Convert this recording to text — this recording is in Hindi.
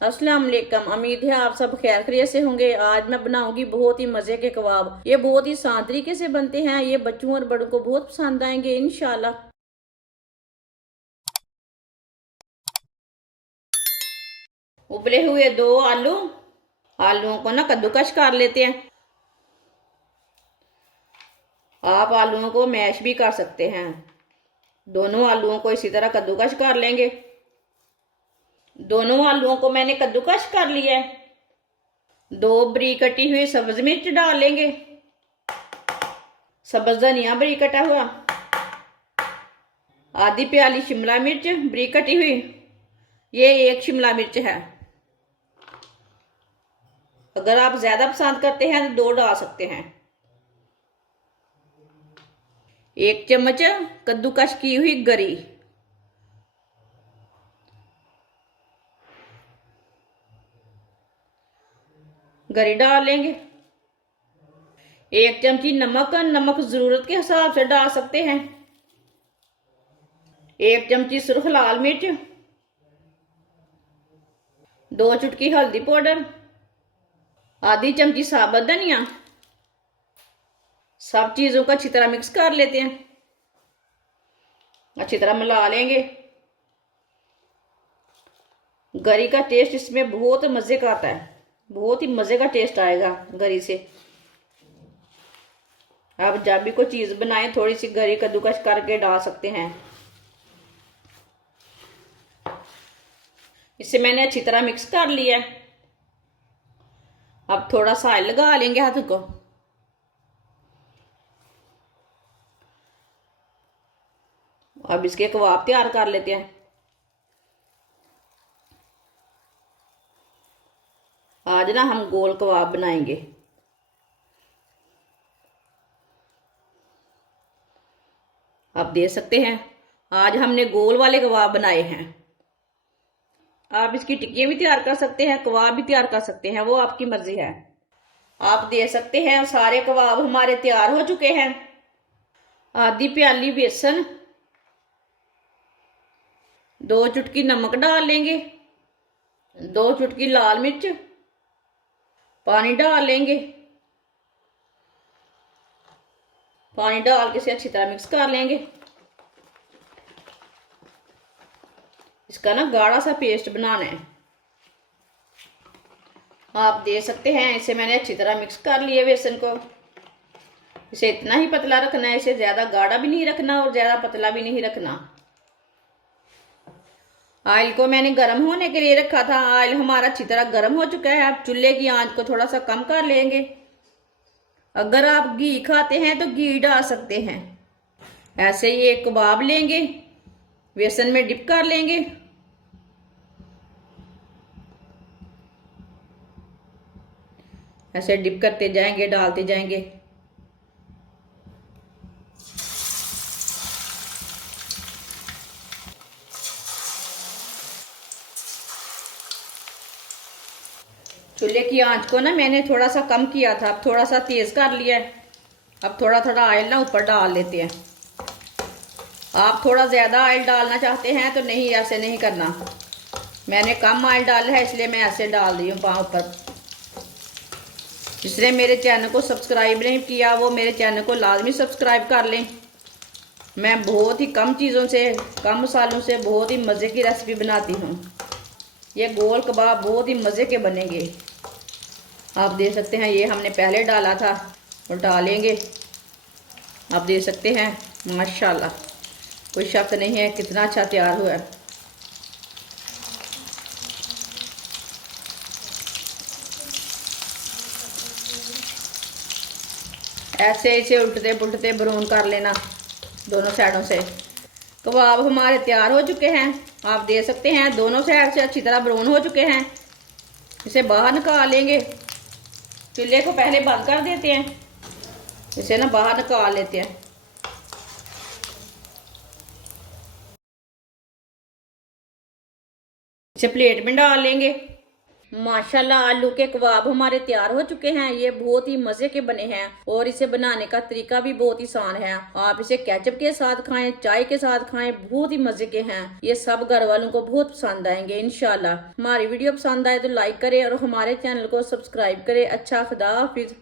अस्सलाम वालेकुम। उम्मीद है आप सब खैर खैरियत से होंगे। आज मैं बनाऊंगी बहुत ही मजे के कबाब। ये बहुत ही आसान तरीके से बनते हैं। ये बच्चों और बड़ों को बहुत पसंद आएंगे इंशाल्लाह। उबले हुए 2 आलू, आलूओं को ना कद्दूकश कर लेते हैं। आप आलूओं को मैश भी कर सकते हैं। दोनों आलूओं को इसी तरह कद्दूकश कर लेंगे। दोनों आलूओं को मैंने कद्दूकश कर लिया है। 2 बारीक कटी हुई सब्ज मिर्च डाल लेंगे। सब्ज धनिया बारीक कटा हुआ। आधी प्याली शिमला मिर्च बारीक कटी हुई। ये 1 शिमला मिर्च है। अगर आप ज्यादा पसंद करते हैं तो 2 डाल सकते हैं। 1 चम्मच कद्दूकश की हुई गरी। गरी डाल लेंगे। 1 चमची नमक, नमक जरूरत के हिसाब से डाल सकते हैं। 1 चमची सुर्ख लाल मिर्च। 2 चुटकी हल्दी पाउडर। आधी चमची साबुत धनिया। सब चीजों को अच्छी तरह मिक्स कर लेते हैं। अच्छी तरह मिला लेंगे। गरी का टेस्ट इसमें बहुत मजे का आता है। बहुत ही मजे का टेस्ट आएगा गरी से। आप जब भी कोई चीज बनाएं थोड़ी सी गरी कद्दूकस करके डाल सकते हैं। इसे मैंने अच्छी तरह मिक्स कर लिया है। अब थोड़ा सा ऑयल लगा लेंगे हाथ को। अब इसके कबाब तैयार कर लेते हैं। आज ना हम गोल कबाब बनाएंगे। आप देख सकते हैं आज हमने गोल वाले कबाब बनाए हैं। आप इसकी टिक्कियां भी तैयार कर सकते हैं, कबाब भी तैयार कर सकते हैं, वो आपकी मर्जी है। आप देख सकते हैं सारे कबाब हमारे तैयार हो चुके हैं। आधी प्याली बेसन, 2 चुटकी नमक डाल लेंगे। 2 चुटकी लाल मिर्च, पानी डाल लेंगे। पानी डाल के इसे अच्छी तरह मिक्स कर लेंगे। इसका ना गाढ़ा सा पेस्ट बनाना है। आप देख सकते हैं इसे मैंने अच्छी तरह मिक्स कर लिया बेसन को। इसे इतना ही पतला रखना है, इसे ज्यादा गाढ़ा भी नहीं रखना और ज्यादा पतला भी नहीं रखना। ऑयल को मैंने गर्म होने के लिए रखा था। ऑयल हमारा अच्छी तरह गर्म हो चुका है। आप चूल्हे की आंच को थोड़ा सा कम कर लेंगे। अगर आप घी खाते हैं तो घी डाल सकते हैं। ऐसे ही एक कबाब लेंगे, बेसन में डिप कर लेंगे। ऐसे डिप करते जाएंगे, डालते जाएंगे। चूल्हे की आंच को ना मैंने थोड़ा सा कम किया था, अब थोड़ा सा तेज कर लिया है। अब थोड़ा थोड़ा ऑयल ना ऊपर डाल लेते हैं। आप थोड़ा ज्यादा ऑयल डालना चाहते हैं तो नहीं, ऐसे नहीं करना। मैंने कम ऑयल डाला है इसलिए मैं ऐसे डाल दी हूँ पाँव ऊपर। जिसने मेरे चैनल को सब्सक्राइब नहीं किया वो मेरे चैनल को लाजमी सब्सक्राइब कर लें। मैं बहुत ही कम चीज़ों से, कम मसालों से बहुत ही मज़े की रेसिपी बनाती हूँ। ये गोल कबाब बहुत ही मज़े के बनेंगे। आप देख सकते हैं ये हमने पहले डाला था और डालेंगे। आप देख सकते हैं माशाल्लाह, कोई शक नहीं है कितना अच्छा तैयार हुआ है। ऐसे इसे उल्टते पुल्टते ब्राउन कर लेना दोनों साइडों से। कबाब हमारे तैयार हो चुके हैं। आप देख सकते हैं दोनों साइड से अच्छी तरह ब्राउन हो चुके हैं। इसे बाहर निकाल लेंगे। चूल्हे को पहले बंद कर देते हैं। इसे ना बाहर निकाल लेते हैं। इसे प्लेट में डाल लेंगे। माशाल्लाह आलू के कबाब हमारे तैयार हो चुके हैं। ये बहुत ही मजे के बने हैं और इसे बनाने का तरीका भी बहुत ही आसान है। आप इसे केचप के साथ खाएं, चाय के साथ खाएं, बहुत ही मजे के हैं। ये सब घर वालों को बहुत पसंद आएंगे इंशाल्लाह। हमारी वीडियो पसंद आए तो लाइक करें और हमारे चैनल को सब्सक्राइब करें। अच्छा, खुदा हाफिज।